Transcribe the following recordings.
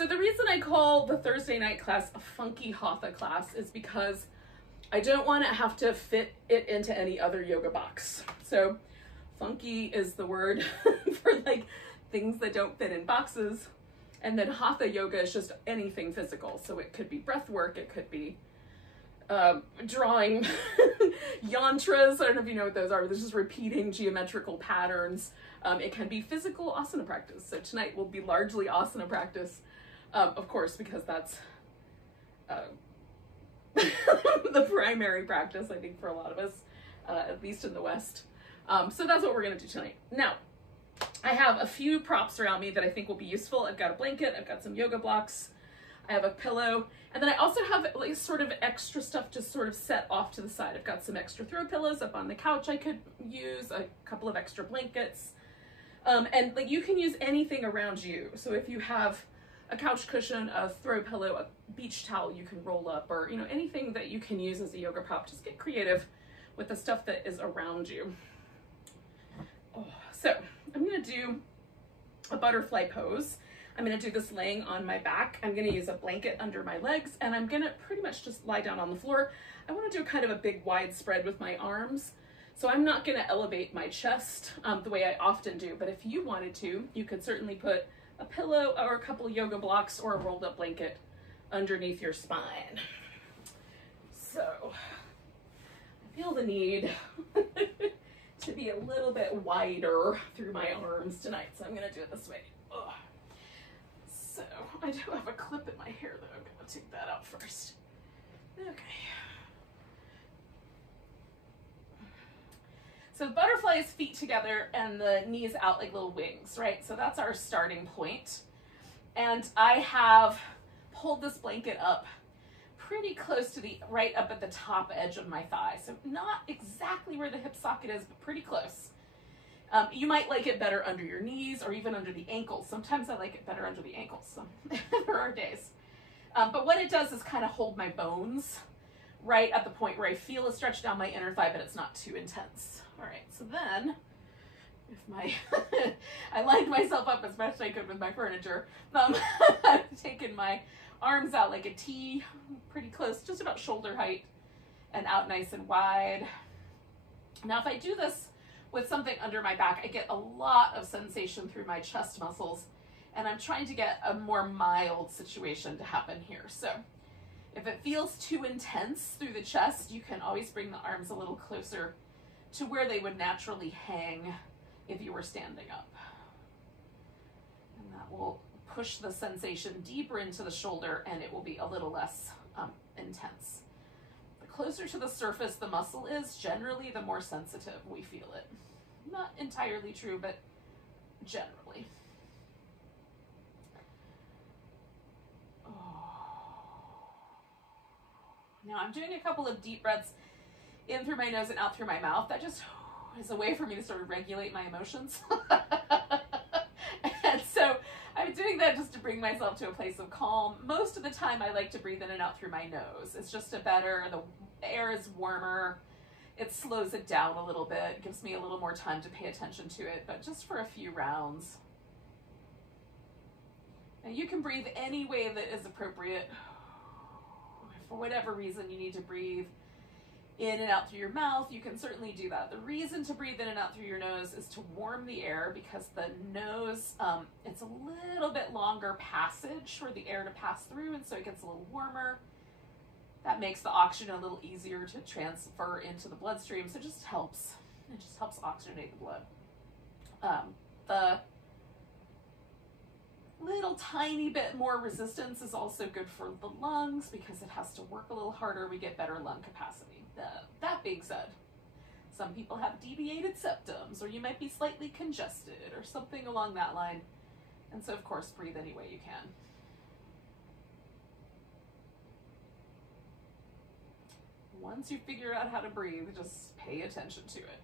So the reason I call the Thursday night class a funky Hatha class is because I don't want to have to fit it into any other yoga box. So funky is the word for like things that don't fit in boxes. And then Hatha yoga is just anything physical. So it could be breath work, it could be drawing yantras. I don't know if you know what those are, but there's just repeating geometrical patterns. It can be physical asana practice. So tonight will be largely asana practice, of course, because that's the primary practice, I think, for a lot of us, at least in the West. So that's what we're going to do tonight. Now, I have a few props around me that I think will be useful. I've got a blanket, I've got some yoga blocks, I have a pillow, and then I also have like sort of extra stuff just sort of set off to the side. I've got some extra throw pillows up on the couch I could use, a couple of extra blankets, and like you can use anything around you. So if you have a couch cushion, a throw pillow, a beach towel you can roll up, or anything that you can use as a yoga prop, just get creative with the stuff that is around you. So I'm gonna do a butterfly pose. I'm gonna do this laying on my back. I'm gonna use a blanket under my legs, and I'm gonna pretty much just lie down on the floor. I wanna do kind of a big wide spread with my arms. So I'm not gonna elevate my chest the way I often do, but if you wanted to, you could certainly put a pillow or a couple of yoga blocks or a rolled up blanket underneath your spine. So I feel the need to be a little bit wider through my arms tonight, so I'm gonna do it this way. Ugh. So I do have a clip in my hair though. I'm gonna take that out first. Okay. So butterflies, feet together and the knees out like little wings, right? So that's our starting point. And I have pulled this blanket up pretty close to right up at the top edge of my thigh. So not exactly where the hip socket is, but pretty close. You might like it better under your knees or even under the ankles. Sometimes I like it better under the ankles. So there are days. But what it does is kind of hold my bones right at the point where I feel a stretch down my inner thigh, but it's not too intense. All right, so then if my, I lined myself up as best I could with my furniture. I've taken my arms out like a T, pretty close, just about shoulder height, and out nice and wide. Now, if I do this with something under my back, I get a lot of sensation through my chest muscles, and I'm trying to get a more mild situation to happen here. So if it feels too intense through the chest, you can always bring the arms a little closer to where they would naturally hang if you were standing up. And that will push the sensation deeper into the shoulder, and it will be a little less intense. The closer to the surface the muscle is, generally the more sensitive we feel it. Not entirely true, but generally. Now I'm doing a couple of deep breaths in through my nose and out through my mouth. That just is a way for me to sort of regulate my emotions. And so I'm doing that just to bring myself to a place of calm. Most of the time I like to breathe in and out through my nose. It's just the air is warmer. It slows it down a little bit. It gives me a little more time to pay attention to it, but just for a few rounds. Now you can breathe any way that is appropriate. For whatever reason you need to breathe in and out through your mouth, you can certainly do that. The reason to breathe in and out through your nose is to warm the air, because the nose, it's a little bit longer passage for the air to pass through, and so it gets a little warmer. That makes the oxygen a little easier to transfer into the bloodstream, so it just helps. It just helps oxygenate the blood. The little tiny bit more resistance is also good for the lungs, because it has to work a little harder. We get better lung capacity. That being said, some people have deviated septums, or you might be slightly congested or something along that line. And so of course, breathe any way you can. Once you figure out how to breathe, just pay attention to it.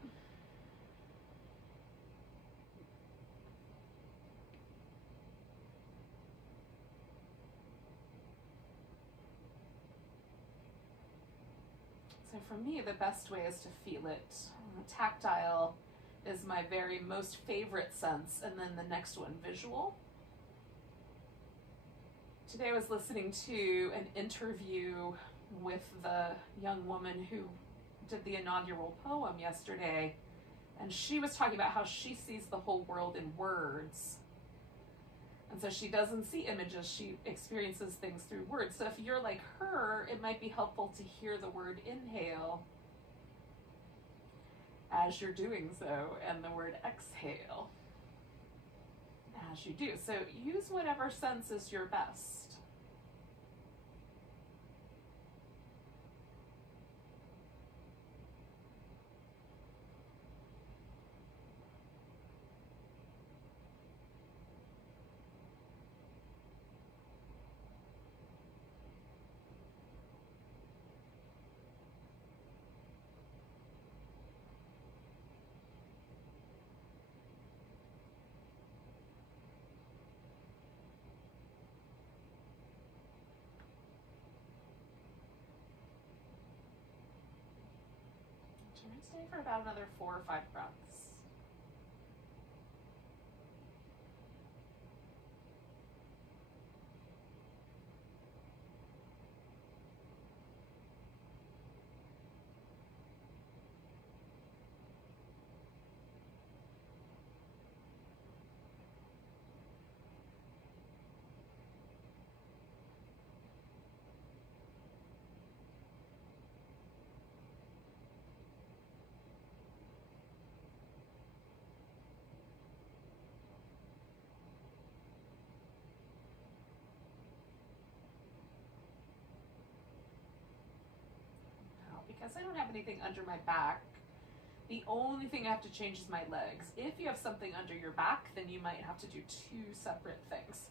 So for me, the best way is to feel it. Tactile is my very most favorite sense, and then the next one, visual. Today I was listening to an interview with the young woman who did the inaugural poem yesterday, and she was talking about how she sees the whole world in words. And so she doesn't see images, she experiences things through words. So if you're like her, it might be helpful to hear the word inhale as you're doing so, and the word exhale as you do. So use whatever sense is your best. We're going to stay for about another 4 or 5 breaths. Because I don't have anything under my back, the only thing I have to change is my legs. If you have something under your back, then you might have to do 2 separate things.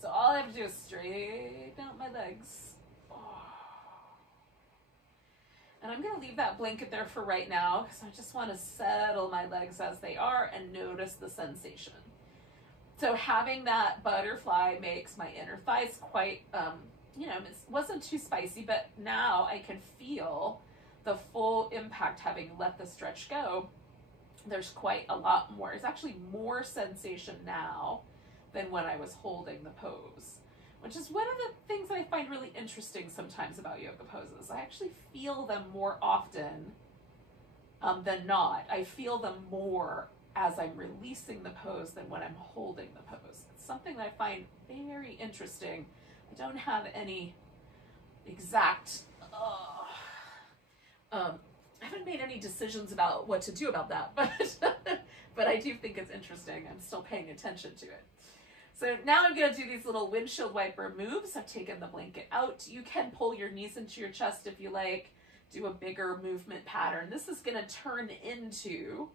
So all I have to do is straighten out my legs. And I'm going to leave that blanket there for right now because I just want to settle my legs as they are and notice the sensation. So having that butterfly makes my inner thighs quite, it wasn't too spicy, but now I can feel the full impact having let the stretch go. There's quite a lot more. There's actually more sensation now than when I was holding the pose, which is one of the things that I find really interesting sometimes about yoga poses. I actually feel them more often than not. I feel them more as I'm releasing the pose than when I'm holding the pose. It's something that I find very interesting. I don't have any exact I haven't made any decisions about what to do about that, but I do think it's interesting. I'm still paying attention to it. So now I'm going to do these little windshield wiper moves. I've taken the blanket out. You can pull your knees into your chest if you like, do a bigger movement pattern. This is going to turn into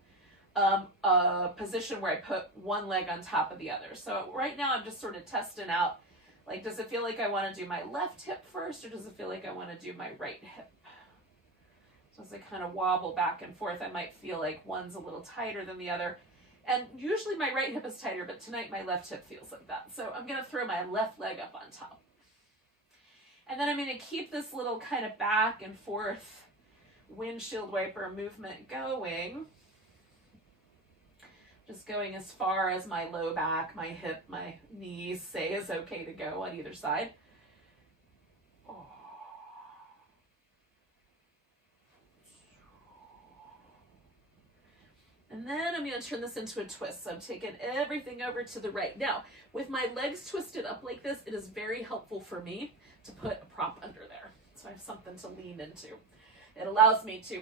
a position where I put one leg on top of the other. So right now I'm just sort of testing out, like, does it feel like I want to do my left hip first, or does it feel like I want to do my right hip? So as I kind of wobble back and forth, I might feel like one's a little tighter than the other. And usually my right hip is tighter, but tonight my left hip feels like that. So I'm going to throw my left leg up on top. And then I'm going to keep this little kind of back and forth windshield wiper movement going. Just going as far as my low back, my hip, my knees say is okay to go on either side. And then I'm going to turn this into a twist. So I'm taking everything over to the right. Now, with my legs twisted up like this, it is very helpful for me to put a prop under there. So I have something to lean into. It allows me to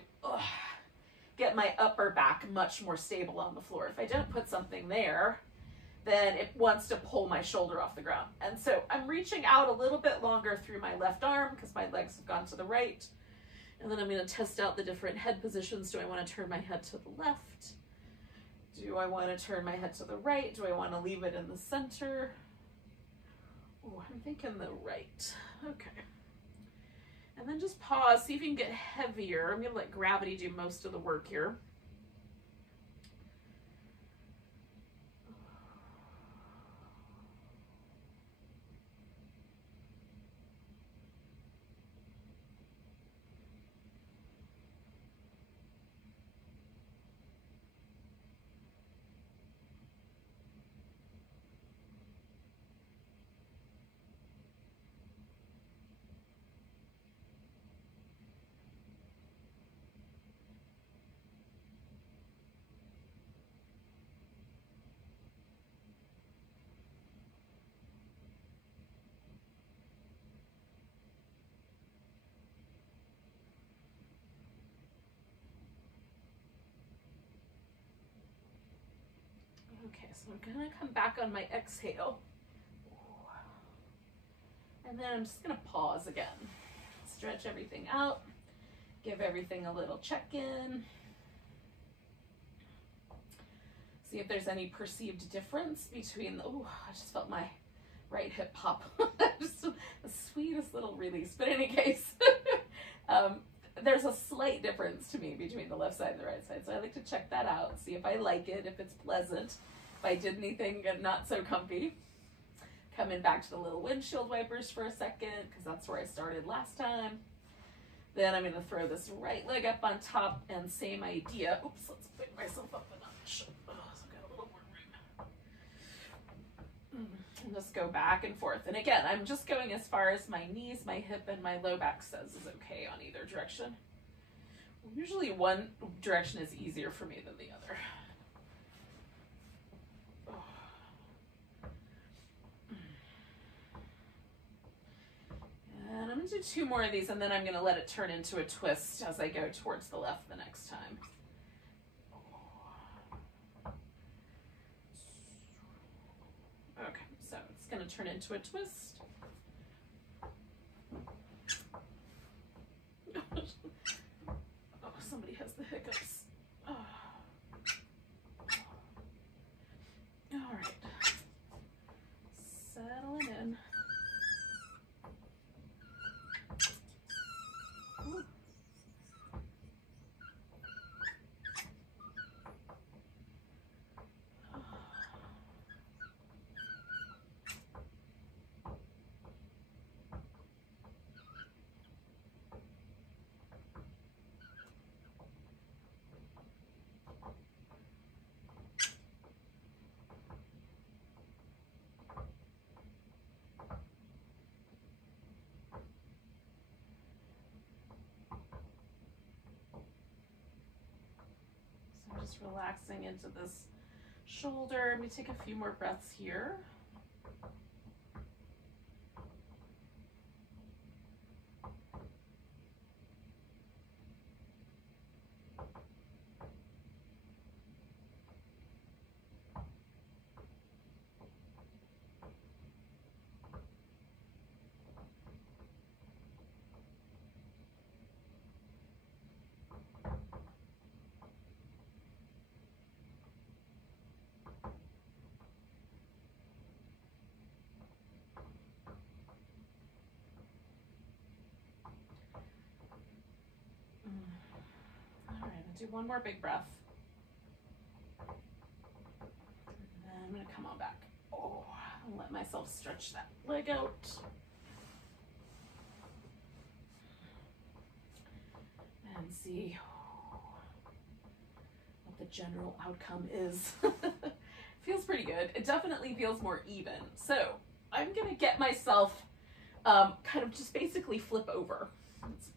get my upper back much more stable on the floor. If I don't put something there, then it wants to pull my shoulder off the ground. And so I'm reaching out a little bit longer through my left arm because my legs have gone to the right. And then I'm going to test out the different head positions. Do I want to turn my head to the left? Do I want to turn my head to the right? Do I want to leave it in the center? Oh, I'm thinking the right. Okay. And then just pause, see if you can get heavier. I'm going to let gravity do most of the work here. Okay, so I'm gonna come back on my exhale. And then I'm just gonna pause again. Stretch everything out. Give everything a little check-in. See if there's any perceived difference between the, oh, I just felt my right hip pop. Just the sweetest little release. But in any case, there's a slight difference to me between the left side and the right side. So I like to check that out, see if I like it, if it's pleasant, if I did anything not so comfy. Coming back to the little windshield wipers for a second, because that's where I started last time. Then I'm going to throw this right leg up on top, and same idea. Oops, let's pick myself up a notch. Oh, so I've got a little more room. And just go back and forth. And again, I'm just going as far as my knees, my hip, and my low back says is okay on either direction. Usually one direction is easier for me than the other. And I'm going to do 2 more of these, and then I'm going to let it turn into a twist as I go towards the left the next time. Okay, so it's going to turn into a twist. Oh, somebody has the hiccups. Oh. All right. Settling in. Ooh. Just relaxing into this shoulder. Let me take a few more breaths here. Do one more big breath. And then I'm going to come on back. Oh, and let myself stretch that leg out. And see what the general outcome is. Feels pretty good. It definitely feels more even. So I'm going to get myself kind of just basically flip over. That's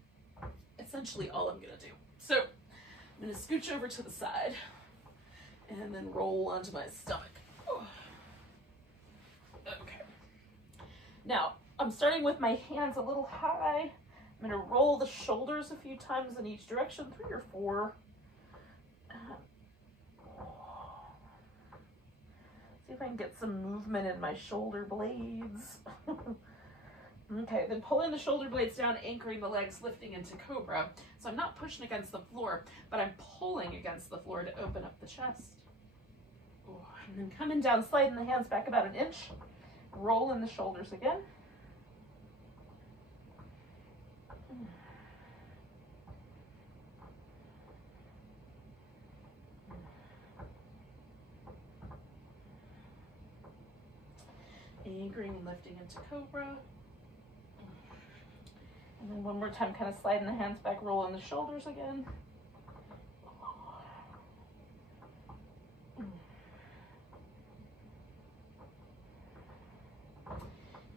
essentially all I'm going to do. So I'm going to scooch over to the side and then roll onto my stomach. Oh. Okay. Now, I'm starting with my hands a little high. I'm going to roll the shoulders a few times in each direction, 3 or 4. See if I can get some movement in my shoulder blades. Okay, then pulling the shoulder blades down, anchoring the legs, lifting into cobra. So I'm not pushing against the floor, but I'm pulling against the floor to open up the chest. Ooh, and then coming down, sliding the hands back about 1 inch, rolling the shoulders again. Anchoring and lifting into cobra. And then one more time, kind of sliding the hands back, rolling the shoulders again.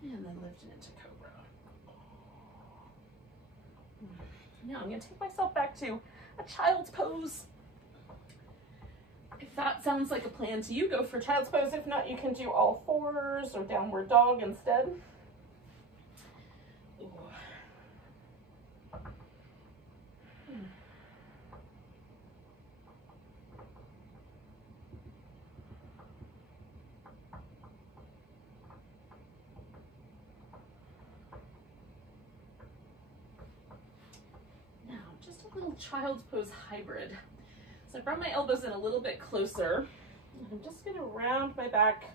And then lifting into cobra. Now I'm going to take myself back to a child's pose. If that sounds like a plan to you, go for child's pose. If not, you can do all 4s or downward dog instead. Ooh. child's pose hybrid. So I brought my elbows in a little bit closer. I'm just gonna round my back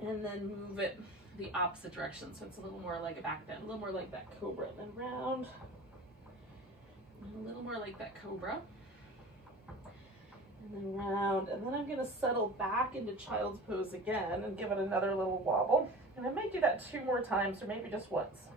and then move it the opposite direction. So it's a little more like a back bend, a little more like that cobra, and then round, and a little more like that cobra, and then round. And then I'm gonna settle back into child's pose again and give it another little wobble. And I might do that 2 more times, or maybe just once.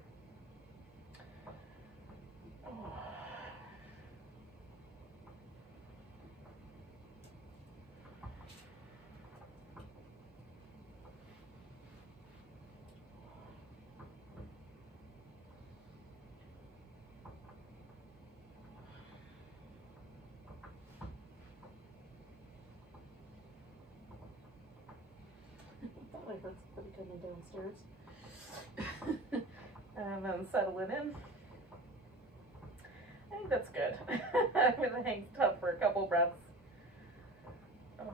I heard somebody coming downstairs. And then settle it in. I think that's good. I'm going to hang tough for a couple breaths. Oh.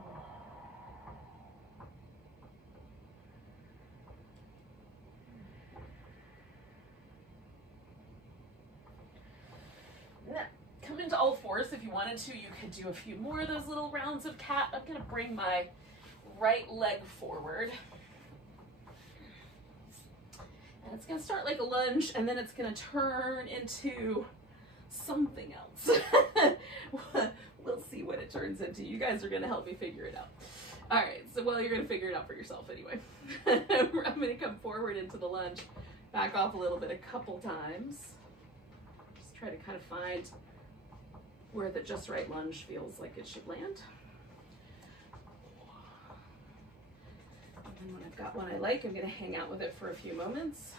Now, come into all fours if you wanted to. You could do a few more of those little rounds of cat. I'm going to bring my right leg forward. And it's gonna start like a lunge, and then it's gonna turn into something else. We'll see what it turns into. You guys are gonna help me figure it out. All right, so well, you're gonna figure it out for yourself anyway. I'm gonna come forward into the lunge, back off a little bit a couple times. Just try to kind of find where the just right lunge feels like it should land. And when I've got one I like, I'm going to hang out with it for a few moments.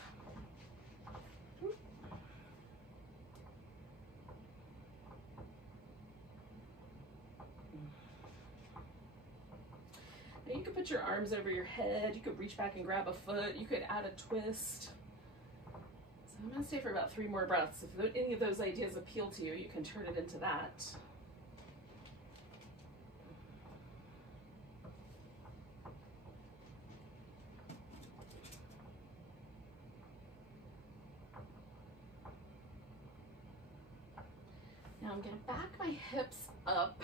Now you could put your arms over your head. You could reach back and grab a foot. You could add a twist. So I'm going to stay for about 3 more breaths. If any of those ideas appeal to you, you can turn it into that. Now I'm going to back my hips up.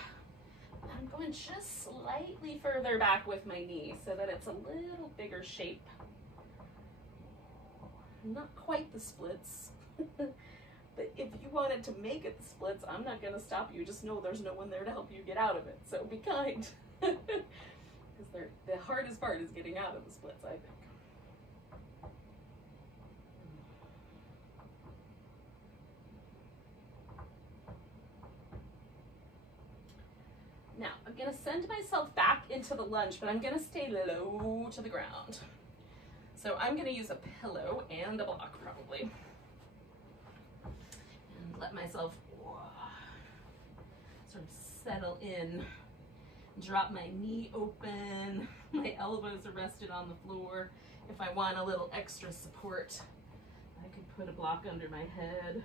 I'm going just slightly further back with my knee so that it's a little bigger shape. Not quite the splits, but if you wanted to make it the splits, I'm not going to stop you. Just know there's no one there to help you get out of it. So be kind. Because the hardest part is getting out of the splits, I think. Now, I'm going to send myself back into the lunge, but I'm going to stay low to the ground. So I'm going to use a pillow and a block probably. And let myself sort of settle in. Drop my knee open. My elbows are rested on the floor. If I want a little extra support, I could put a block under my head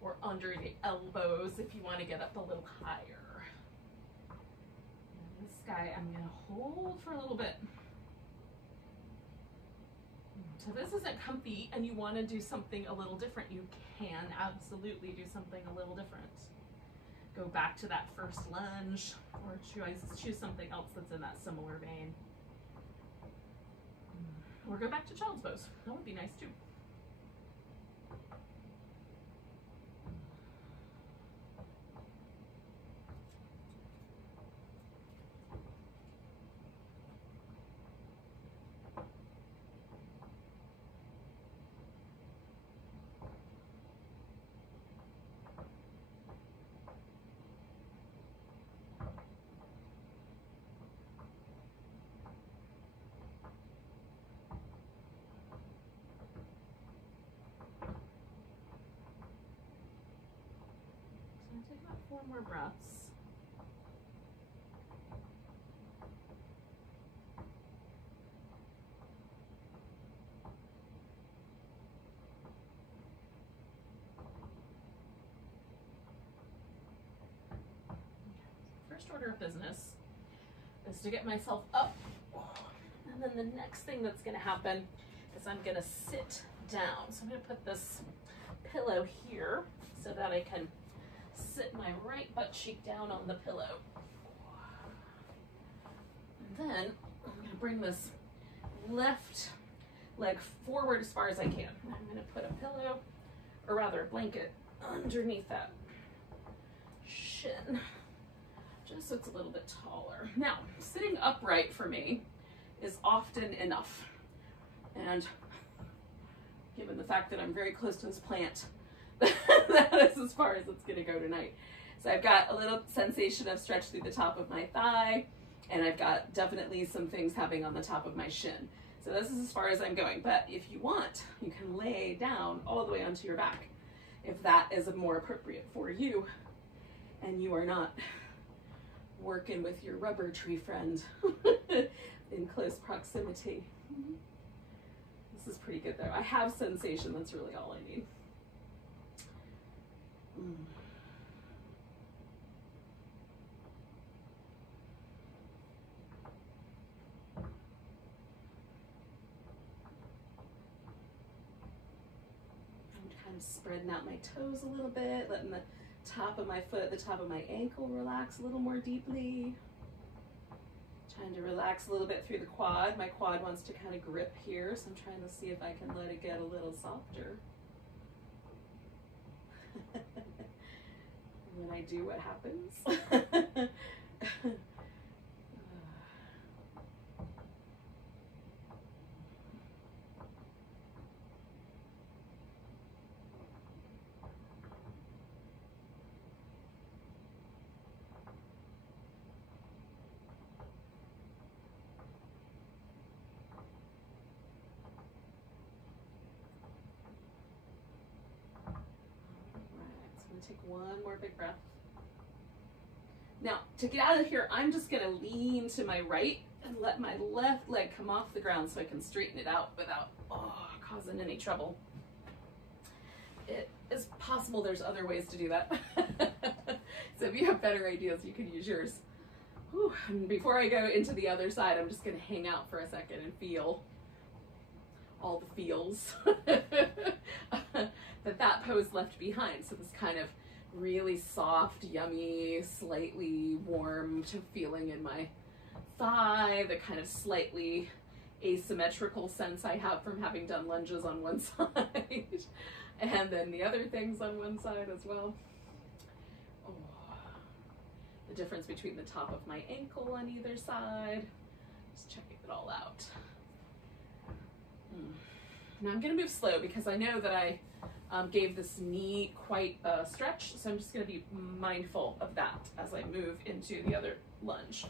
or under the elbows if you want to get up a little higher. This guy I'm going to hold for a little bit. So this isn't comfy and you want to do something a little different, you can absolutely do something a little different. Go back to that first lunge or choose something else that's in that similar vein. Or go back to child's pose. That would be nice too. Take about 4 more breaths. First order of business is to get myself up. And then the next thing that's going to happen is I'm going to sit down. So I'm going to put this pillow here so that I can sit my right butt cheek down on the pillow. And then I'm going to bring this left leg forward as far as I can. I'm going to put a pillow, or rather a blanket, underneath that shin, just so it's a little bit taller. Now, sitting upright for me is often enough. And given the fact that I'm very close to this plant, that is as far as it's gonna go tonight. So I've got a little sensation of stretch through the top of my thigh, and I've got definitely some things happening on the top of my shin. So this is as far as I'm going, but if you want, you can lay down all the way onto your back if that is more appropriate for you and you are not working with your rubber tree friend in close proximity. This is pretty good though. I have sensation, that's really all I need. I'm kind of spreading out my toes a little bit, letting the top of my foot, the top of my ankle relax a little more deeply. Trying to relax a little bit through the quad. My quad wants to kind of grip here, so I'm trying to see if I can let it get a little softer. When I do, what happens? Take one more big breath. Now, to get out of here, I'm just going to lean to my right and let my left leg come off the ground so I can straighten it out without causing any trouble. It is possible there's other ways to do that. So if you have better ideas, you can use yours. Whew. And before I go into the other side, I'm just going to hang out for a second and feel all the feels that pose left behind. So this kind of really soft, yummy, slightly warm feeling in my thigh, the kind of slightly asymmetrical sense I have from having done lunges on one side, and then the other things on one side as well. Oh. The difference between the top of my ankle on either side. Just checking it all out. Now I'm going to move slow because I know that I gave this knee quite a stretch, so I'm just going to be mindful of that as I move into the other lunge. So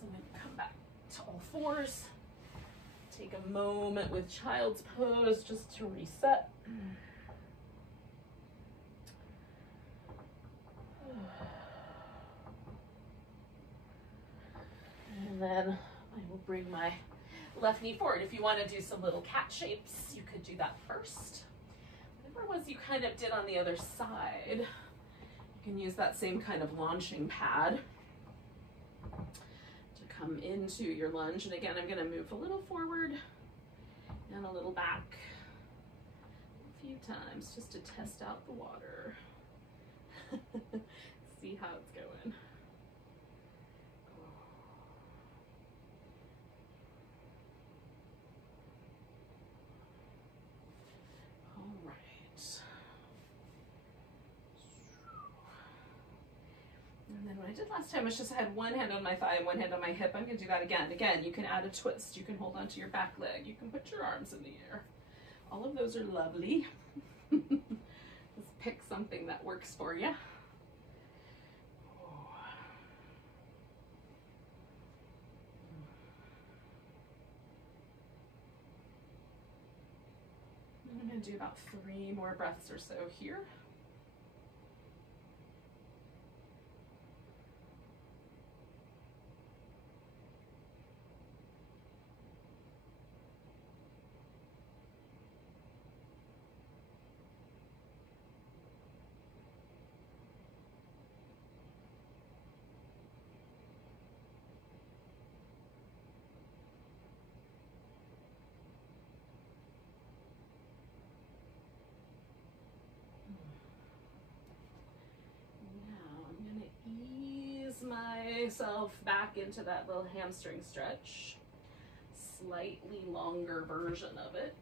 I'm going to come back to all fours, take a moment with child's pose just to reset. And then I will bring my left knee forward. If you want to do some little cat shapes, you could do that first. Whatever it was you kind of did on the other side, you can use that same kind of launching pad to come into your lunge. And again, I'm going to move a little forward and a little back a few times just to test out the water. See how it's going. And then what I did last time was just I had one hand on my thigh and one hand on my hip. I'm going to do that again. Again, you can add a twist. You can hold onto your back leg. You can put your arms in the air. All of those are lovely. Just pick something that works for you. I'm going to do about 3 more breaths or so here. myself back into that little hamstring stretch. Slightly longer version of it.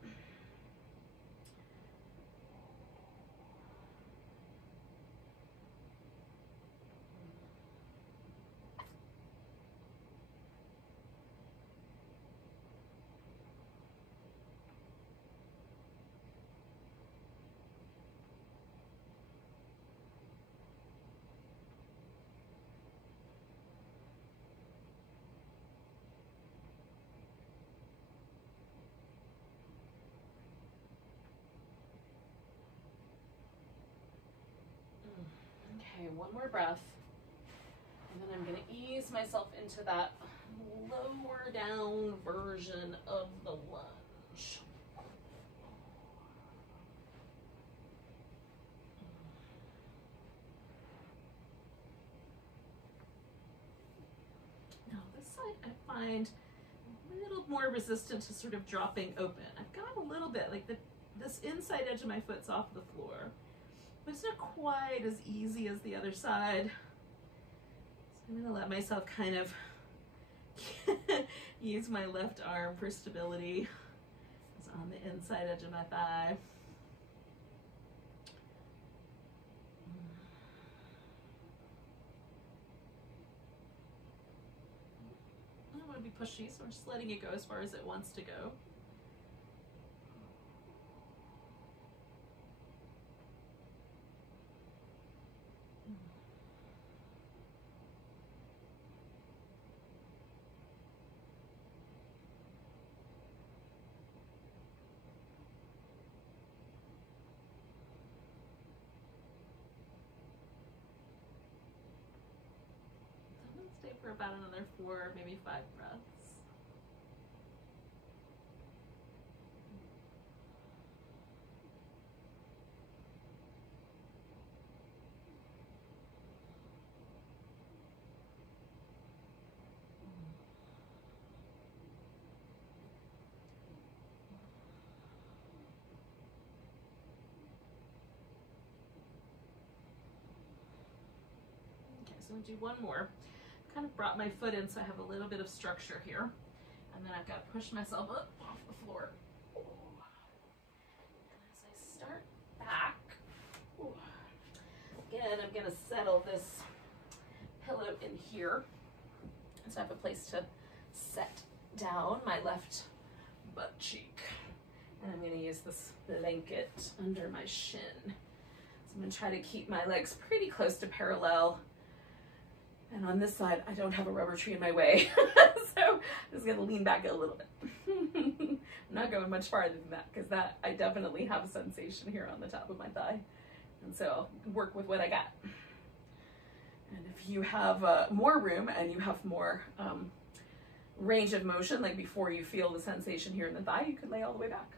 Okay, one more breath, and then I'm going to ease myself into that lower down version of the lunge. Now this side I find a little more resistant to sort of dropping open. I've got a little bit, like this inside edge of my foot's off the floor, but it's not quite as easy as the other side. So I'm gonna let myself kind of use my left arm for stability. It's on the inside edge of my thigh. I don't want to be pushy, so I'm just letting it go as far as it wants to go. Stay for about another 4, maybe 5 breaths. Okay, so I'm gonna do one more. Kind of brought my foot in so I have a little bit of structure here, and then I've got to push myself up off the floor. And as I start back, again I'm going to settle this pillow in here, so I have a place to set down my left butt cheek, and I'm going to use this blanket under my shin. So I'm going to try to keep my legs pretty close to parallel. And on this side, I don't have a rubber tree in my way. So I'm just gonna lean back a little bit. I'm not going much farther than that, because that I definitely have a sensation here on the top of my thigh. And so I'll work with what I got. And if you have more room and you have more range of motion, like before you feel the sensation here in the thigh, you can lay all the way back.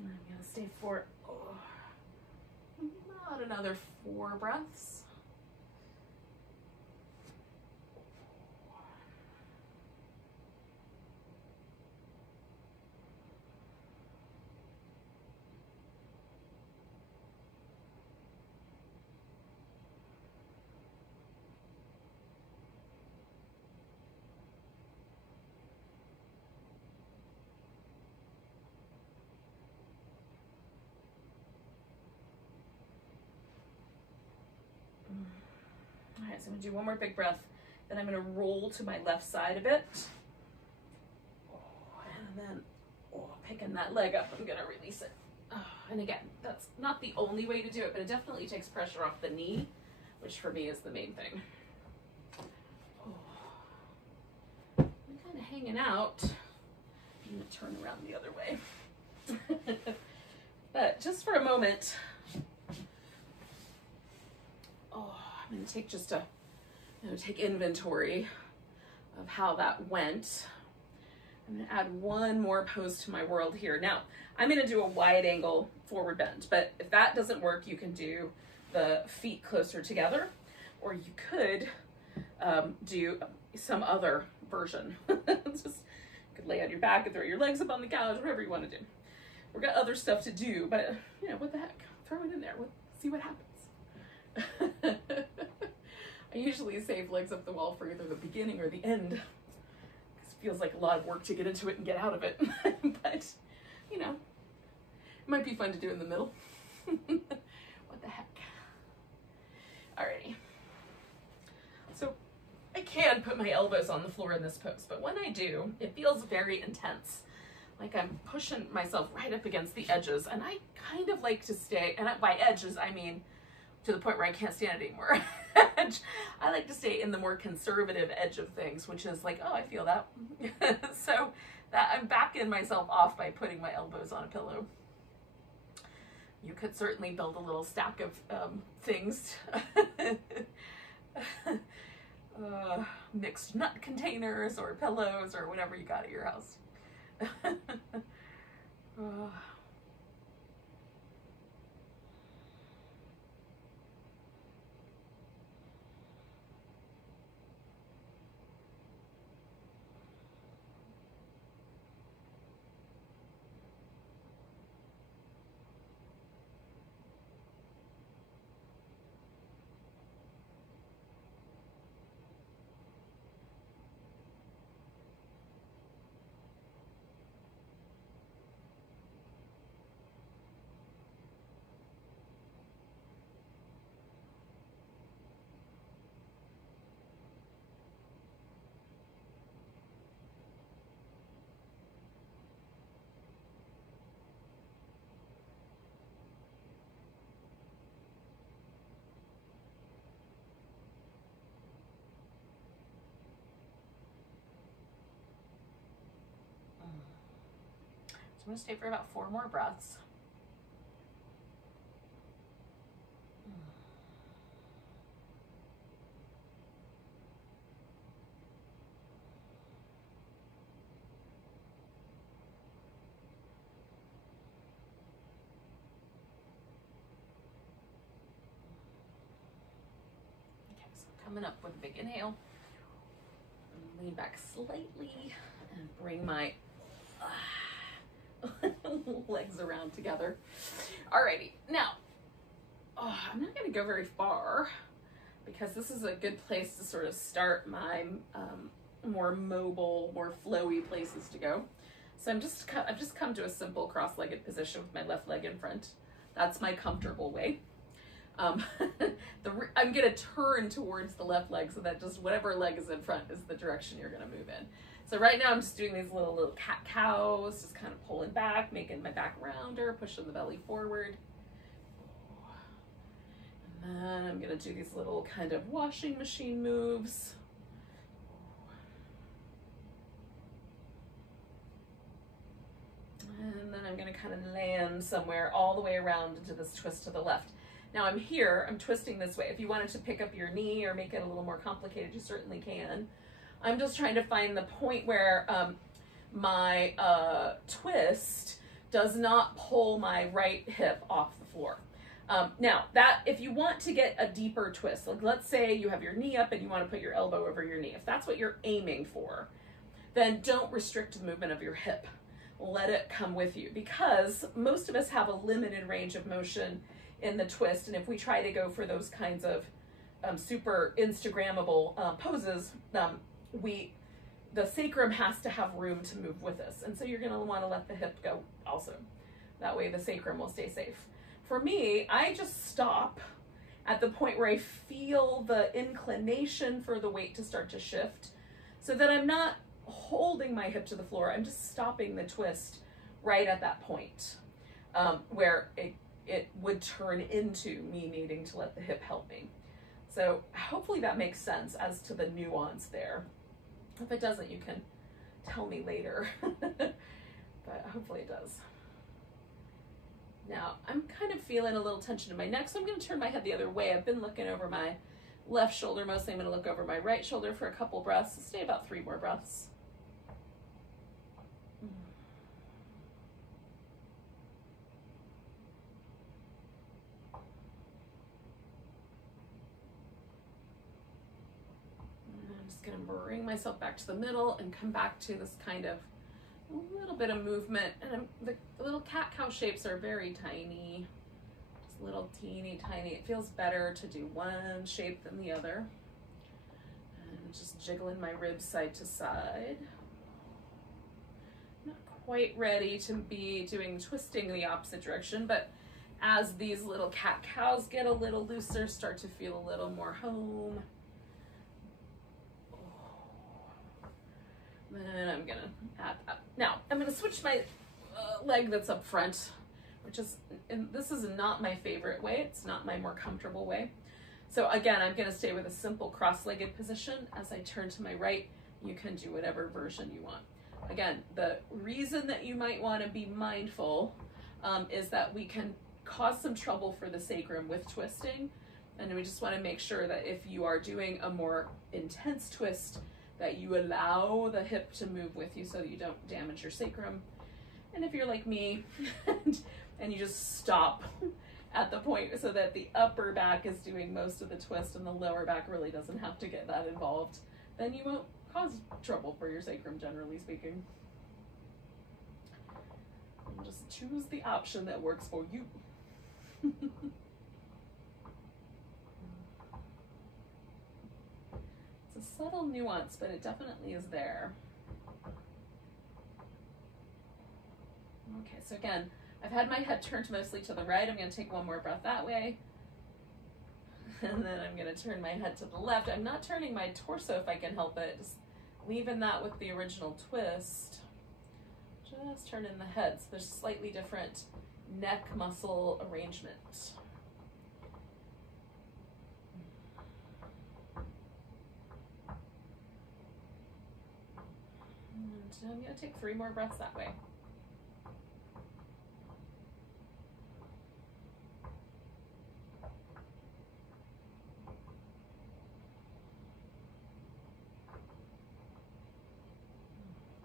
And I'm going to stay for about another 4 breaths. All right, so I'm gonna do one more big breath. Then I'm gonna roll to my left side a bit. And then, picking that leg up, I'm gonna release it. And again, that's not the only way to do it, but it definitely takes pressure off the knee, which for me is the main thing. Oh. I'm kind of hanging out. I'm going to turn around the other way. But just for a moment, oh, I'm going to take just a, take inventory of how that went. I'm going to add one more pose to my world here. Now, I'm going to do a wide angle forward bend, but if that doesn't work, you can do the feet closer together, or you could do some other version. Just, you could lay on your back and throw your legs up on the couch, whatever you want to do. We've got other stuff to do, but you know, what the heck? Throw it in there. See what happens. I usually save legs up the wall for either the beginning or the end. It feels like a lot of work to get into it and get out of it. But, you know, it might be fun to do in the middle. What the heck? Alrighty. So I can put my elbows on the floor in this pose, but when I do, it feels very intense. Like I'm pushing myself right up against the edges, and I kind of like to stay, and by edges, I mean to the point where I can't stand it anymore. I like to stay in the more conservative edge of things, which is like, oh, I feel that. So that I'm backing myself off by putting my elbows on a pillow. You could certainly build a little stack of things. Mixed nut containers or pillows or whatever you got at your house. I'm going to stay for about 4 more breaths. Okay, so coming up with a big inhale. Lean back slightly and bring my legs around together. Alrighty, now, I'm not going to go very far because this is a good place to sort of start my more mobile, more flowy places to go. So I've just come to a simple cross-legged position with my left leg in front. That's my comfortable way. I'm going to turn towards the left leg so that just whatever leg is in front is the direction you're going to move in. So right now I'm just doing these little cat-cows, just kind of pulling back, making my back rounder, pushing the belly forward. And then I'm going to do these little kind of washing machine moves. And then I'm going to kind of land somewhere all the way around into this twist to the left. Now I'm here, I'm twisting this way. If you wanted to pick up your knee or make it a little more complicated, you certainly can. I'm just trying to find the point where my twist does not pull my right hip off the floor. Now, if you want to get a deeper twist, like let's say you have your knee up and you want to put your elbow over your knee, if that's what you're aiming for, then don't restrict the movement of your hip. Let it come with you, because most of us have a limited range of motion in the twist, and if we try to go for those kinds of super Instagrammable poses, the sacrum has to have room to move with us, and so you're going to want to let the hip go also. That way the sacrum will stay safe. For me, I just stop at the point where I feel the inclination for the weight to start to shift, so that I'm not holding my hip to the floor, I'm just stopping the twist right at that point. where it would turn into me needing to let the hip help me. So hopefully that makes sense as to the nuance there. If it doesn't, you can tell me later, but hopefully it does. Now, I'm kind of feeling a little tension in my neck, so I'm going to turn my head the other way. I've been looking over my left shoulder mostly. I'm going to look over my right shoulder for a couple breaths. Stay about 3 more breaths. I'm just going to bring myself back to the middle and come back to this kind of a little bit of movement. And the little cat-cow shapes are very tiny. Just little teeny tiny. It feels better to do one shape than the other. And just jiggling my ribs side to side. Not quite ready to be doing twisting the opposite direction, but as these little cat-cows get a little looser, start to feel a little more home. Then I'm gonna add that. Now I'm gonna switch my leg that's up front, which is, and this is not my favorite way. It's not my more comfortable way. So again, I'm gonna stay with a simple cross-legged position. As I turn to my right, you can do whatever version you want. Again, the reason that you might want to be mindful is that we can cause some trouble for the sacrum with twisting, and we just want to make sure that if you are doing a more intense twist, that you allow the hip to move with you so that you don't damage your sacrum. And if you're like me and you just stop at the point so that the upper back is doing most of the twist and the lower back really doesn't have to get that involved, then you won't cause trouble for your sacrum, generally speaking. And just choose the option that works for you. A subtle nuance, but it definitely is there. Okay, so again, I've had my head turned mostly to the right. I'm going to take one more breath that way. And then I'm going to turn my head to the left. I'm not turning my torso if I can help it, just leaving that with the original twist. Just turning the head, so there's slightly different neck muscle arrangement. And I'm going to take 3 more breaths that way.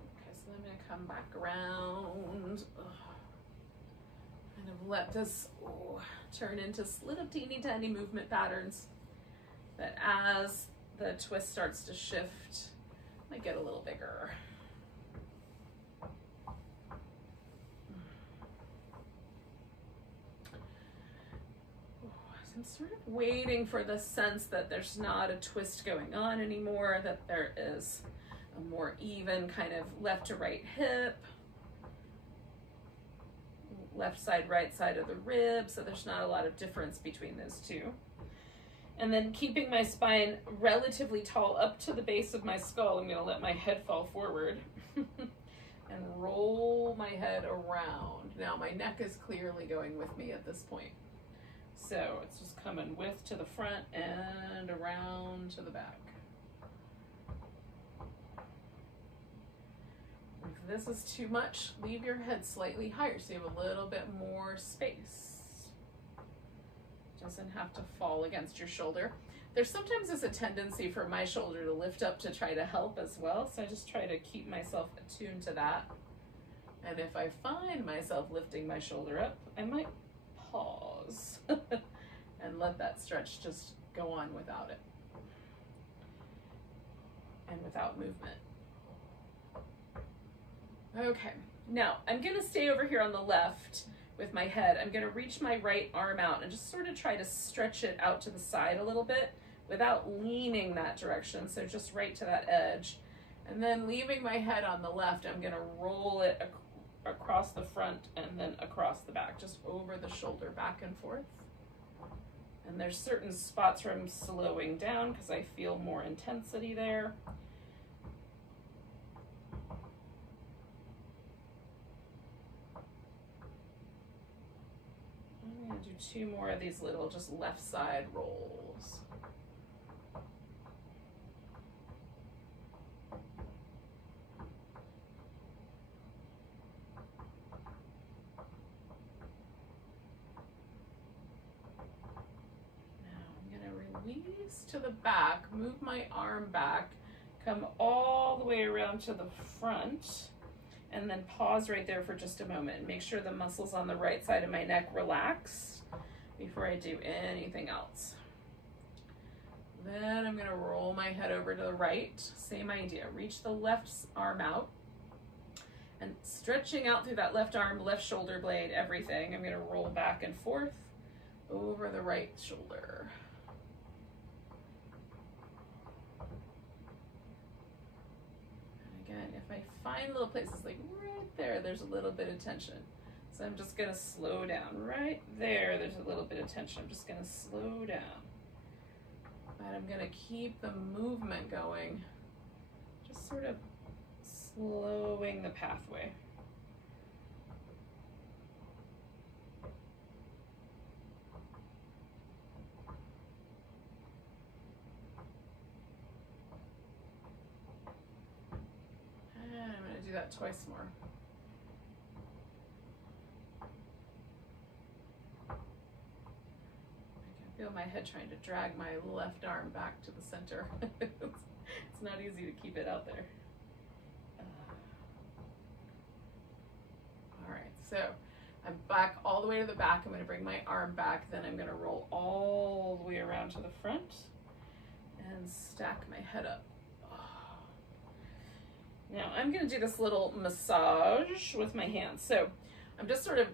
Okay, so I'm going to come back around. Kind of let this turn into little teeny tiny movement patterns that as the twist starts to shift, might get a little bigger. I'm sort of waiting for the sense that there's not a twist going on anymore, that there is a more even kind of left to right hip, left side, right side of the rib, so there's not a lot of difference between those two. And then keeping my spine relatively tall up to the base of my skull, I'm going to let my head fall forward and roll my head around. Now my neck is clearly going with me at this point. So it's just coming width to the front and around to the back. If this is too much, leave your head slightly higher so you have a little bit more space. Doesn't have to fall against your shoulder. There's sometimes a tendency for my shoulder to lift up to try to help as well, so I just try to keep myself attuned to that. And if I find myself lifting my shoulder up, I might pause and let that stretch just go on without it and without movement. Okay, now I'm going to stay over here on the left with my head. I'm going to reach my right arm out and just sort of try to stretch it out to the side a little bit without leaning that direction, so just right to that edge. And then leaving my head on the left, I'm going to roll it across the front and then across the back, just over the shoulder, back and forth. And there's certain spots where I'm slowing down because I feel more intensity there. I'm gonna do 2 more of these little just left side rolls. Release to the back, move my arm back, come all the way around to the front, and then pause right there for just a moment. Make sure the muscles on the right side of my neck relax before I do anything else. Then I'm gonna roll my head over to the right. Same idea, reach the left arm out and stretching out through that left arm, left shoulder blade, everything. I'm gonna roll back and forth over the right shoulder. And if I find little places like right there, there's a little bit of tension. So I'm just gonna slow down. Right there, there's a little bit of tension. I'm just gonna slow down. But I'm gonna keep the movement going, just sort of slowing the pathway. That twice more. I can feel my head trying to drag my left arm back to the center. It's not easy to keep it out there. All right, so I'm back all the way to the back. I'm going to bring my arm back, then I'm going to roll all the way around to the front and stack my head up. Now I'm going to do this little massage with my hands. So I'm just sort of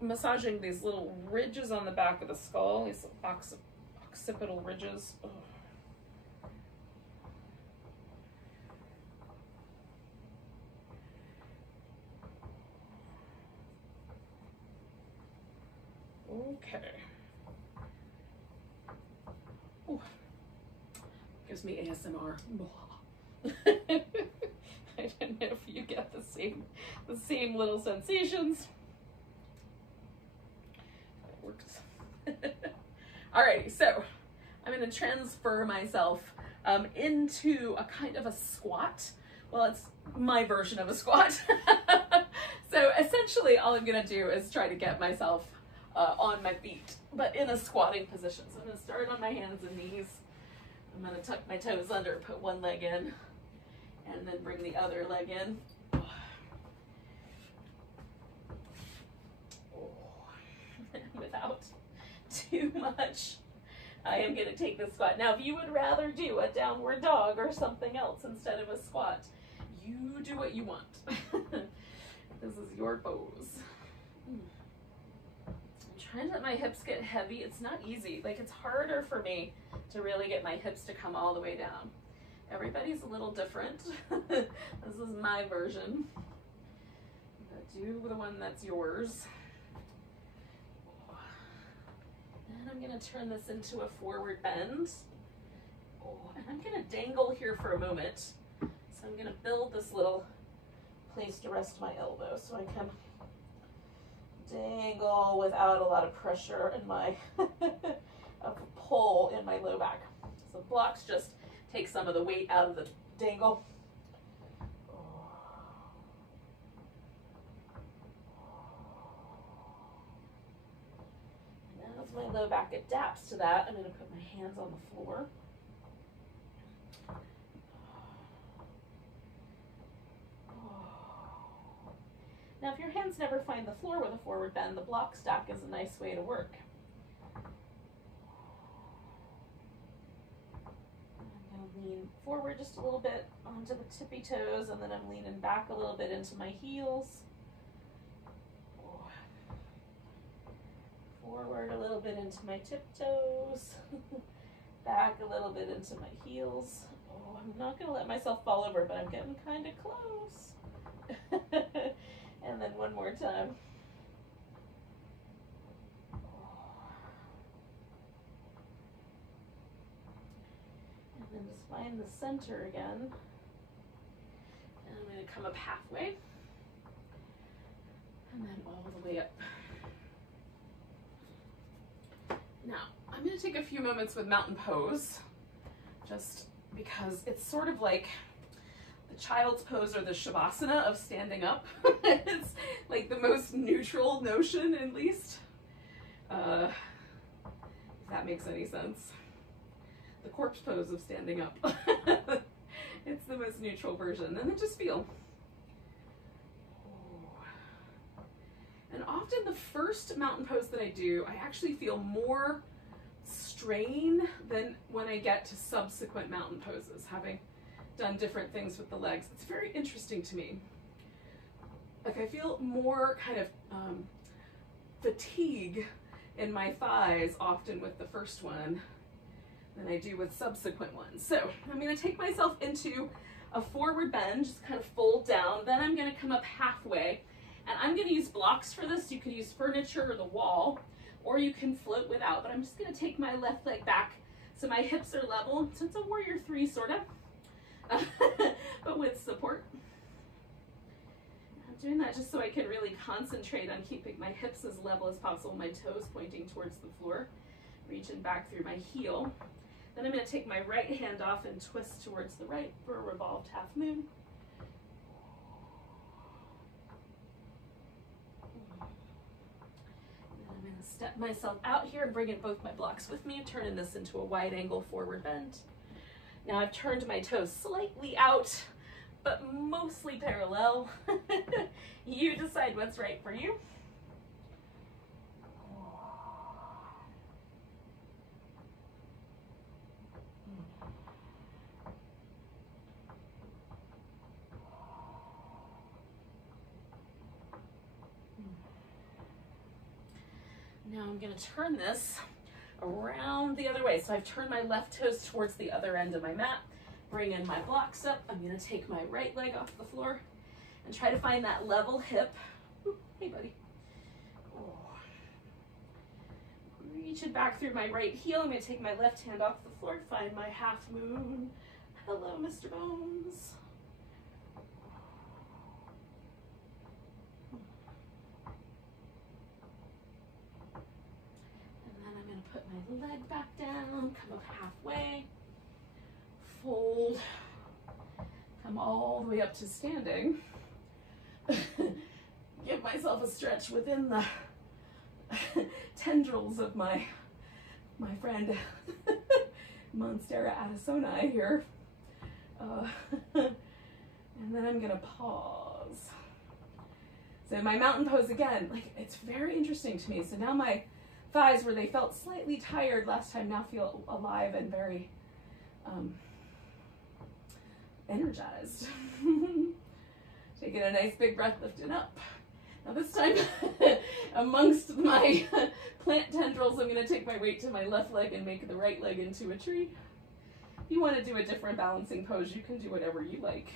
massaging these little ridges on the back of the skull, these occipital ridges. Oh. Okay. Ooh. Gives me ASMR. I don't know if you get the same little sensations. It works. Alrighty, so I'm going to transfer myself into a kind of a squat. Well, it's my version of a squat. So essentially all I'm going to do is try to get myself on my feet, but in a squatting position. So I'm going to start on my hands and knees. I'm going to tuck my toes under, put one leg in, and then bring the other leg in. Without too much, I am going to take the squat. Now, if you would rather do a downward dog or something else instead of a squat, you do what you want. This is your pose. I'm trying to let my hips get heavy. It's not easy. Like, it's harder for me to really get my hips to come all the way down. Everybody's a little different. This is my version. But do the one that's yours. And I'm going to turn this into a forward bend. And I'm going to dangle here for a moment. So I'm going to build this little place to rest my elbow so I can dangle without a lot of pressure in my pull in my low back. So blocks just take some of the weight out of the dangle. And as my low back adapts to that, I'm going to put my hands on the floor. Now, if your hands never find the floor with a forward bend, the block stack is a nice way to work. I'm going to lean forward just a little bit onto the tippy toes, and then I'm leaning back a little bit into my heels. Forward a little bit into my tiptoes. Back a little bit into my heels. Oh, I'm not going to let myself fall over, but I'm getting kind of close. And then one more time. And then just find the center again. And I'm going to come up halfway. And then all the way up. Now, I'm going to take a few moments with mountain pose, just because it's sort of like the child's pose or the shavasana of standing up. It's like the most neutral notion, at least. If that makes any sense. The corpse pose of standing up. It's the most neutral version. And then just feel. And often the first mountain pose that I do, I actually feel more strain than when I get to subsequent mountain poses, having done different things with the legs. It's very interesting to me. Like I feel more kind of fatigue in my thighs often with the first one than I do with subsequent ones. So I'm going to take myself into a forward bend, just kind of fold down. Then I'm going to come up halfway, and I'm going to use blocks for this. You can use furniture or the wall, or you can float without, but I'm just going to take my left leg back so my hips are level. So it's a warrior three sort of, but with support. I'm doing that just so I can really concentrate on keeping my hips as level as possible, my toes pointing towards the floor, reaching back through my heel. Then I'm going to take my right hand off and twist towards the right for a revolved half moon. And I'm going to step myself out here and bring in both my blocks with me, turning this into a wide angle forward bend. Now I've turned my toes slightly out, but mostly parallel. You decide what's right for you. Now I'm going to turn this around the other way. So I've turned my left toes towards the other end of my mat. Bring in my blocks up. I'm going to take my right leg off the floor and try to find that level hip. Ooh, hey, buddy. Oh. Reach it back through my right heel. I'm going to take my left hand off the floor, find my half moon. Hello, Mr. Bones. My leg back down, come up halfway, fold, come all the way up to standing. Give myself a stretch within the tendrils of my friend Monstera addisoni here. And then I'm gonna pause. So my mountain pose again, like it's very interesting to me. So now my thighs, where they felt slightly tired last time, now feel alive and very energized. Taking a nice big breath, lifting up. Now this time, amongst my plant tendrils, I'm going to take my weight to my left leg and make the right leg into a tree. If you want to do a different balancing pose, you can do whatever you like.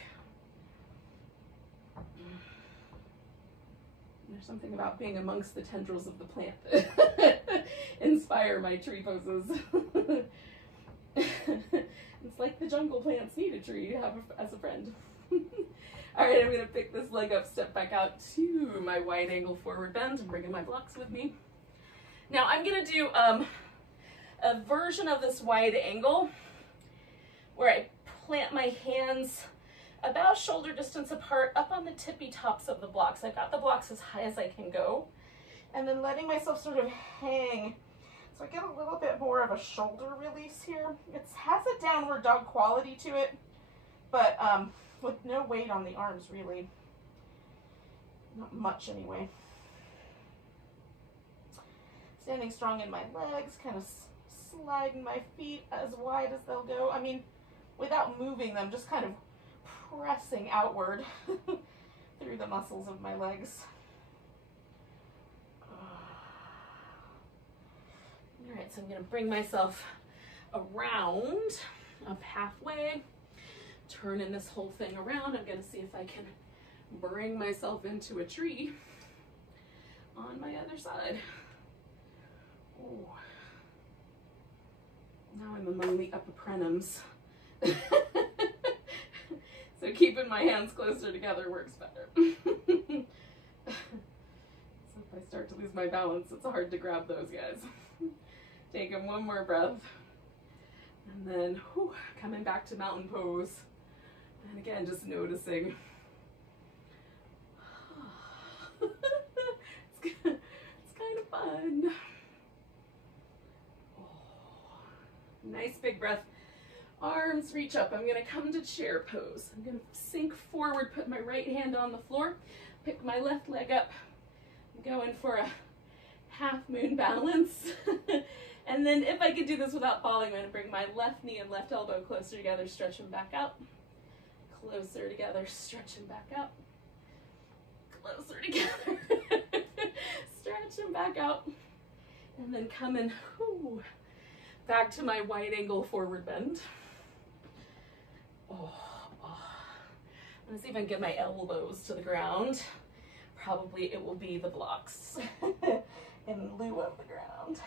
There's something about being amongst the tendrils of the plant that inspire my tree poses. It's like the jungle plants need a tree to have as a friend. All right, I'm going to pick this leg up, step back out to my wide angle forward bend, and bring in my blocks with me. Now I'm going to do a version of this wide angle where I plant my hands about shoulder distance apart up on the tippy tops of the blocks. I've got the blocks as high as I can go, and then letting myself sort of hang. So I get a little bit more of a shoulder release here. It has a downward dog quality to it, but with no weight on the arms really. Not much anyway. Standing strong in my legs, kind of sliding my feet as wide as they'll go. I mean, without moving them, just kind of pressing outward through the muscles of my legs. All right, so I'm going to bring myself around up halfway, turning this whole thing around. I'm going to see if I can bring myself into a tree on my other side. Ooh. Now I'm among the upper prenums. So keeping my hands closer together works better. So if I start to lose my balance, it's hard to grab those guys. Taking one more breath. And then coming back to mountain pose. And again, just noticing. It's kind of fun. Nice big breath. Arms reach up. I'm gonna come to chair pose. I'm gonna sink forward, put my right hand on the floor, pick my left leg up. I'm going for a half moon balance. And then if I could do this without falling, I'm gonna bring my left knee and left elbow closer together, stretch them back out. Closer together, stretch them back out. Closer together. Stretch them back out. And then coming back to my wide angle forward bend. I'm gonna see if I can get my elbows to the ground. Probably it will be the blocks in lieu of the ground.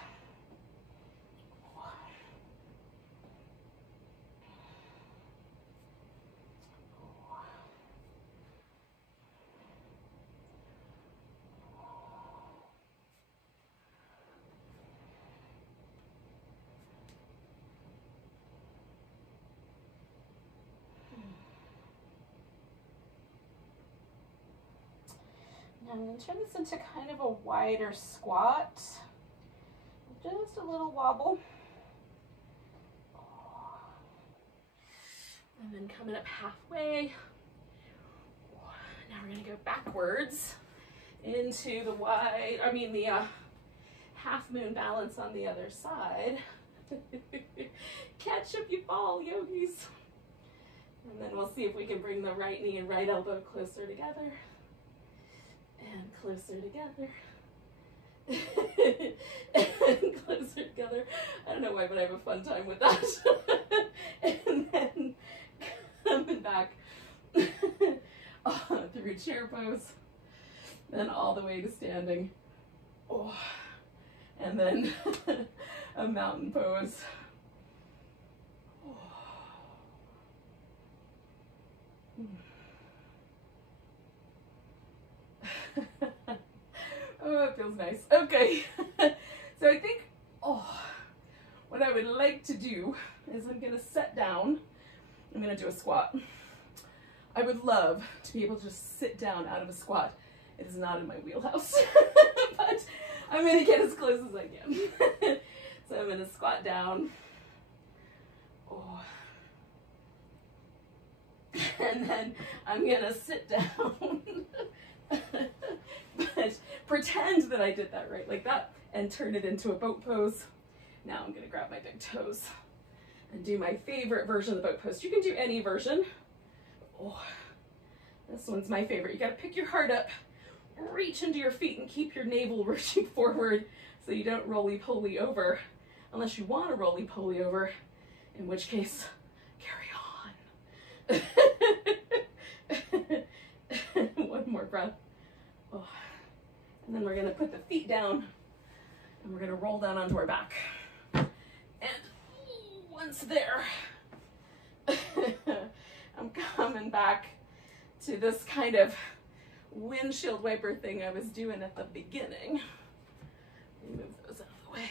I'm going to turn this into kind of a wider squat. Just a little wobble. And then coming up halfway. Now we're going to go backwards into the half moon balance on the other side. Catch if you fall, yogis. And then we'll see if we can bring the right knee and right elbow closer together. And closer together. And closer together. I don't know why, but I have a fun time with that. And then coming back through chair pose. Then all the way to standing. And then a mountain pose. Oh, it feels nice. Okay. So I think, what I would like to do is I'm going to sit down. I'm going to do a squat. I would love to be able to just sit down out of a squat. It is not in my wheelhouse, but I'm going to get as close as I can. So I'm going to squat down. And then I'm going to sit down. But pretend that I did that right like that and turn it into a boat pose. Now I'm going to grab my big toes and do my favorite version of the boat pose. You can do any version. This one's my favorite. You got to pick your heart up, reach into your feet and keep your navel reaching forward so you don't roly-poly over, unless you want to roly-poly over, in which case, carry on. One more breath. And then we're going to put the feet down and we're going to roll down onto our back. And once there, I'm coming back to this kind of windshield wiper thing I was doing at the beginning. Let me move those out of the way.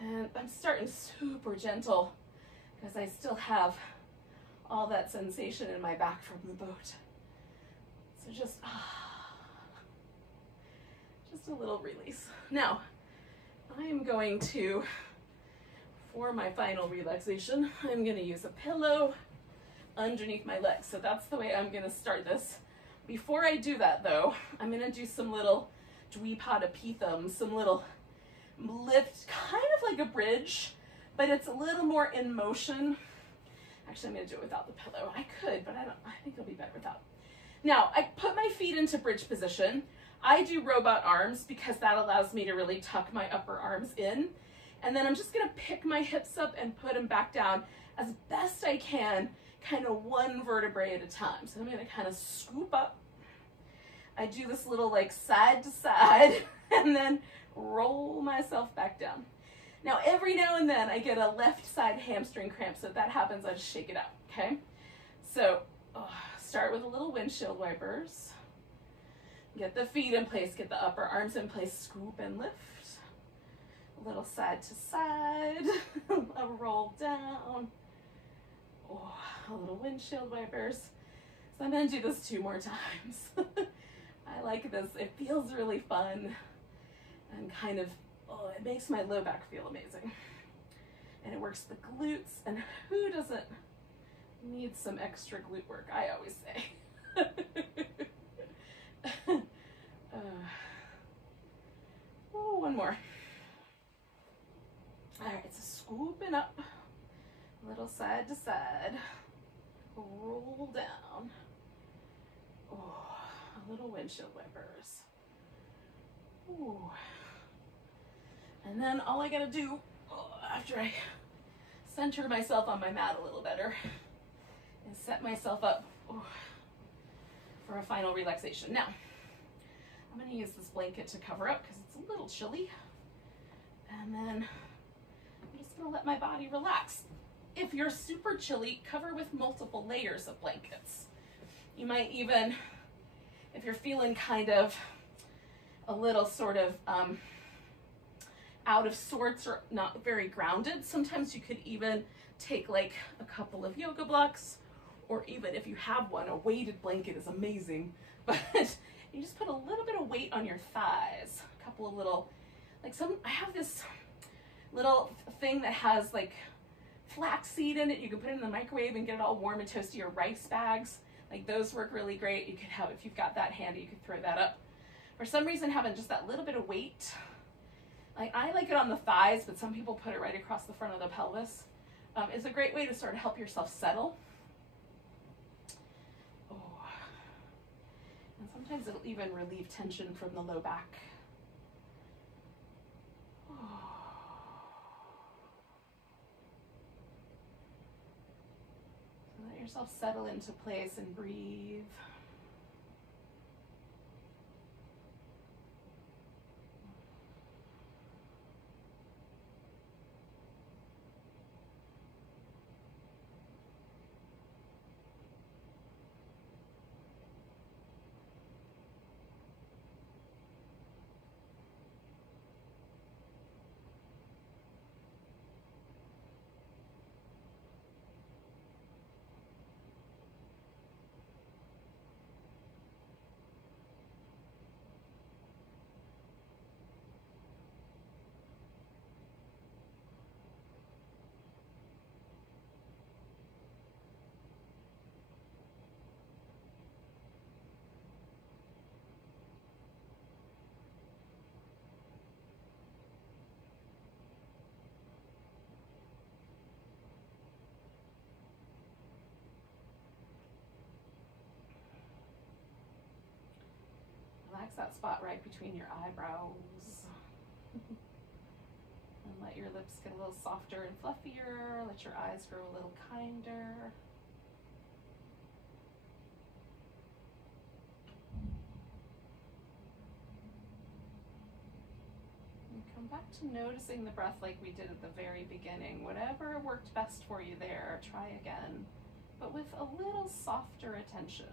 And I'm starting super gentle because I still have all that sensation in my back from the boat. So just a little release. Now, I am going to, for my final relaxation, I'm going to use a pillow underneath my legs. So that's the way I'm going to start this. Before I do that though, I'm going to do some little Dvipada Pitham, some little lift, kind of like a bridge, but it's a little more in motion. Actually, I'm going to do it without the pillow. I could, but I think it'll be better without. Now, I put my feet into bridge position. I do robot arms because that allows me to really tuck my upper arms in. And then I'm just going to pick my hips up and put them back down as best I can, kind of one vertebrae at a time. So I'm going to kind of scoop up. I do this little like side to side and then roll myself back down. Now, every now and then I get a left side hamstring cramp. So if that happens, I just shake it out, okay? So start with a little windshield wipers. Get the feet in place, get the upper arms in place, scoop and lift. A little side to side, a roll down. Oh, a little windshield wipers. So I'm gonna do this 2 more times. I like this, it feels really fun and kind of, oh, it makes my low back feel amazing. And it works the glutes, and who doesn't need some extra glute work, I always say. Oh, one more. All right, so scooping up, a little side to side, roll down. Oh, a little windshield wipers. Ooh. And then all I gotta do, after I center myself on my mat a little better, is set myself up for a final relaxation. Now, I'm gonna use this blanket to cover up because it's a little chilly. And then I'm just gonna let my body relax. If you're super chilly, cover with multiple layers of blankets. You might even, if you're feeling kind of a little sort of out of sorts or not very grounded, sometimes you could even take like a couple of yoga blocks, or even if you have one, a weighted blanket is amazing. But you just put a little bit of weight on your thighs, a couple of little, like I have this little thing that has like flaxseed in it. You can put it in the microwave and get it all warm and toasty, or rice bags. Like those work really great. You could have, if you've got that handy, you could throw that up. For some reason, having just that little bit of weight, like I like it on the thighs, but some people put it right across the front of the pelvis, is a great way to sort of help yourself settle. Oh. And sometimes it'll even relieve tension from the low back. Oh. So let yourself settle into place and breathe. Relax that spot right between your eyebrows. And let your lips get a little softer and fluffier. Let your eyes grow a little kinder. And come back to noticing the breath like we did at the very beginning. Whatever worked best for you there, try again, but with a little softer attention.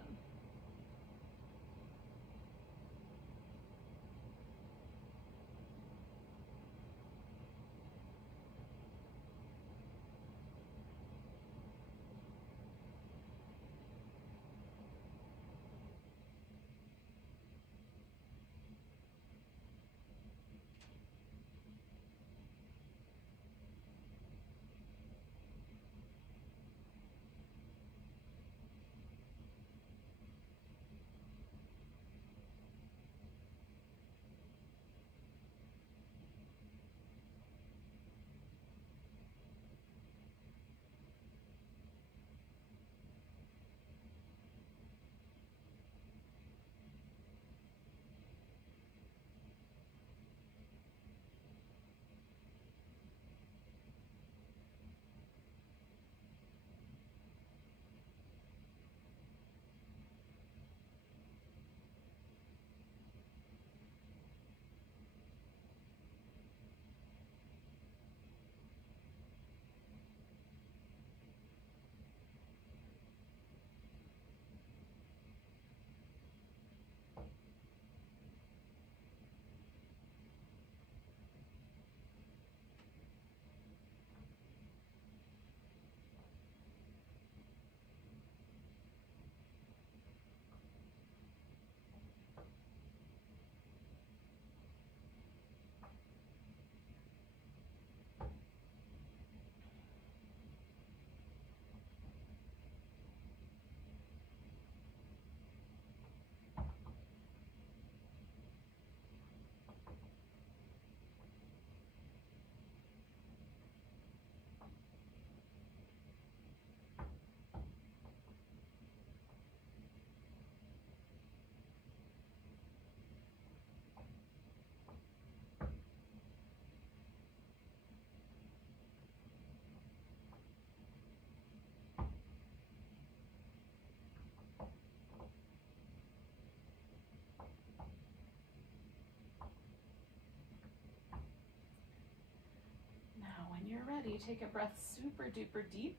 ready, take a breath super duper deep.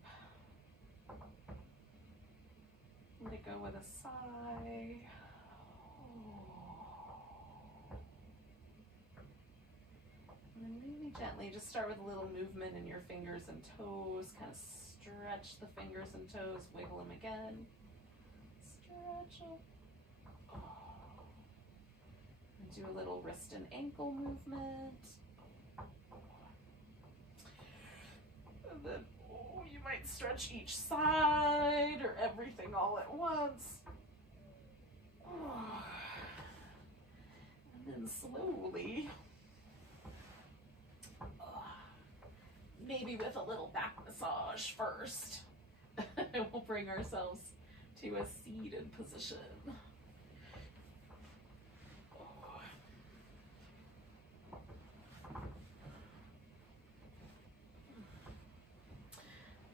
Let it go with a sigh. And then really gently, just start with a little movement in your fingers and toes. Kind of stretch the fingers and toes, wiggle them again. Stretch them. And do a little wrist and ankle movement. And then, you might stretch each side or everything all at once. And then slowly, maybe with a little back massage first, we'll bring ourselves to a seated position.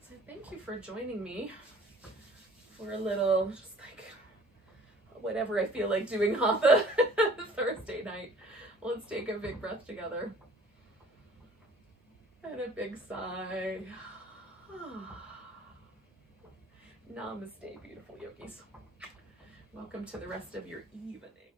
So thank you for joining me for a little, just like, whatever I feel like doing Hatha Thursday night. Let's take a big breath together. And a big sigh. Namaste, beautiful yogis. Welcome to the rest of your evening.